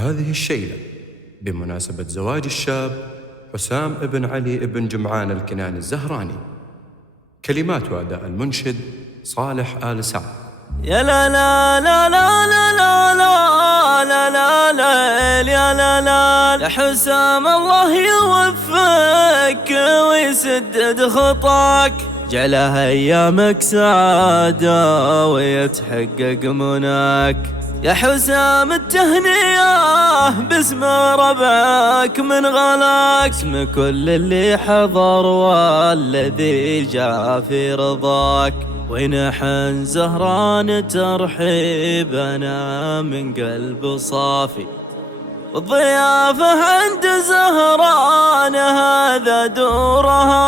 هذه الشيلة بمناسبة زواج الشاب حسام ابن علي ابن جمعان الكناني الزهراني. كلمات وأداء المنشد صالح آل سعد. يا لا لا لا لا لا لا لا لا لا يا لا لا يا حسام، الله يوفقك ويسدد خطاك، جعلها أيامك سعادة ويتحقق مناك. يا حسام التهنئة باسم ربعك من غلاك، اسم كل اللي حضر والذي جاء في رضاك، ونحن زهران ترحيبنا من قلب صافي، والضيافة عند زهران هذا دورها.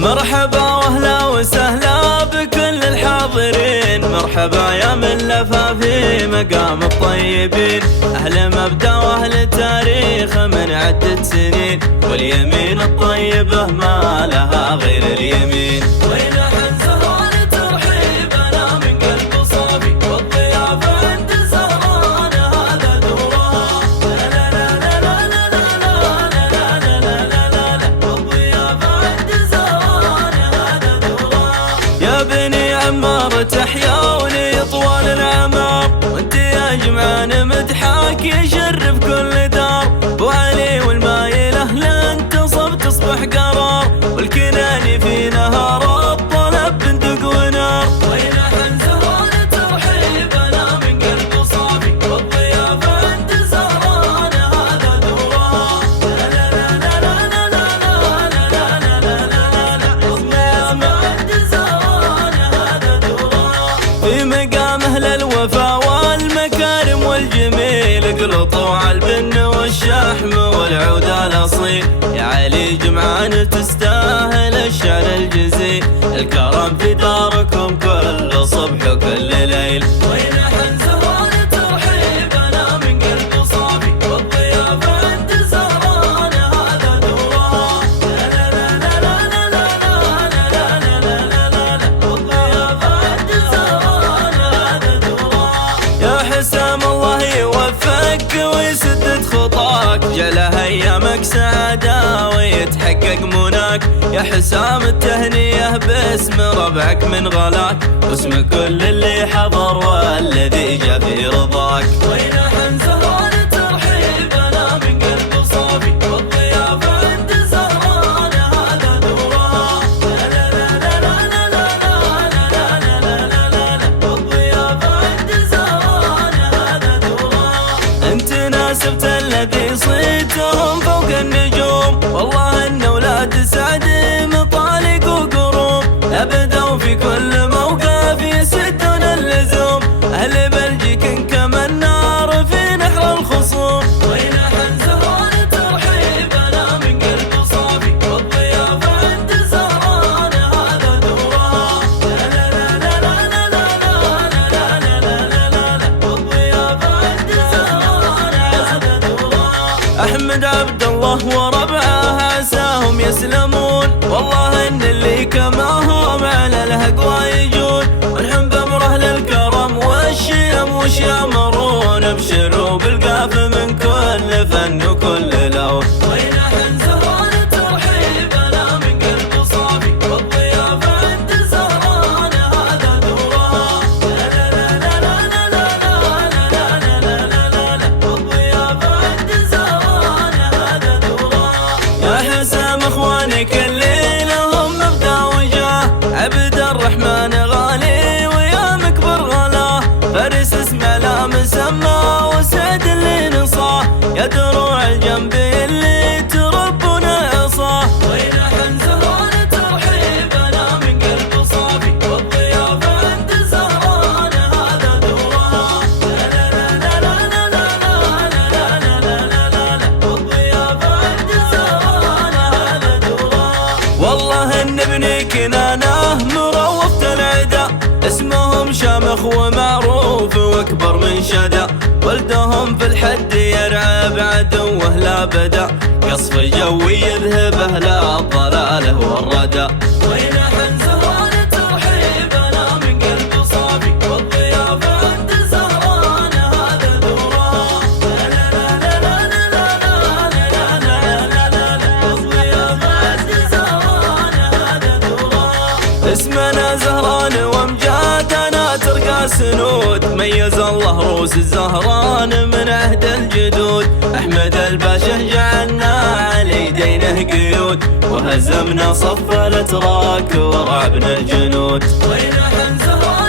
مرحبا واهلا وسهلا بكل الحاضرين، مرحبا يا من لفى في مقام الطيبين، أهل مبدأ وأهل تاريخ من عدة سنين، واليمين الطيبة ما لها غير اليمين. ونحن زهران ترحيبنا من قلب صافي، والضيافة عند زهران هذا دورها. لا لا لا لا لا لا لا لا لا لا، والضيافة عند زهران هذا دورها. يا بني عمار تحيا طوال الأعمار، وانت يا جمعان مدحاك يشرف كل دار، وعلي والمايله لن تصب تصبح قرار، والكناني في نهار الطلب بندق ونار. ونحن زهران ترحيبنا من قلب صافي، والضيافة عند زهران هذا دورها. لا لا لا لا لا لا لا لا لا، والضيافة عند زهران هذا دورها. في مقامه للوفا والمكارم والجميل، قلطوا على البن والشحم والعود الأصيل، يا علي جمعان تستاهل الشعر الجزيل، الكرم في داركم كل صبح وكل ليل. ونحن زهران ترحيبنا من قلب صافي، والضيافة عند زهران هذا دورها. لا لا لا لا لا لا لا لا لا، والضيافة عند زهران هذا دورها. يا حسام الله يوفقك ويسدد خطاك، جعلها أيامك سعادة ويتحقق مناك. يا حسام التهنئة باسم ربعك من غلاك، واسم كل اللي حضر والذي جاء في رضاك. ونحن زهران ترحيبنا من قلب صافي، والضيافة عند زهران هذا دورها. لا لا لا لا لا لا لا لا، والضيافة عند زهران هذا دورها. انت ناسبت الذي صيتهم فوق النجوم، والله ان اولاد سعد مطالق وقروم، ابدوا في كل موقف يسدون اللزوم، اهل بلجيك كما النار في نحر الخصوم. ونحن زهران ترحيبنا من قلب صافي، والضيافة عند زهران هذا دورها. لا لا لا لا لا لا لا لا، والضيافة عند زهران هذا دورها. احمد عبد الله وربعه عساهم يسلمون، والله ان اللي كماهم على الهقوى يجون، ونحن بامره للكرم والشيم وش يامرون، ابشروا بالقاف من كل فن وكل لون. ونحن زهران ترحيبنا من قلب صافي، والضيافة عند زهران هذا دورها. لا لا لا لا لا لا لا، والضيافة عند زهران هذا دورها. يا حسام اخوانك اللي لهم مبدأ وجاه، عبد الرحمن غالي ويا مكبر غلاه، فارس اسمه لا مسمى وسعد اللي نصاه، يا دروع الجنب اللي تربنا عصاه. ونحن زهران ترحيبنا من قلب صافي، والضيافة عند زهران هذا دورها. لا لا لا لا لا لا لا، والضيافة عند زهران هذا دورها. والله ان ابني كنانه مروفة العدا، اسمهم شامخ ومعروف واكبر من شدا، ولدهم في الحد يرعى بعدوه لا بدا، قصف الجوي يذهبه لا الضلاله والردى. ونحن زهران ترحيبنا من قلب صافي، والضيافة عند زهران هذا لها سنود، ميز الله روس الزهران من عهد الجدود. أحمد الباشا جعلنا على يدينه قيود، وهزمنا صف الاتراك ورعبنا الجنود. وين حن زهران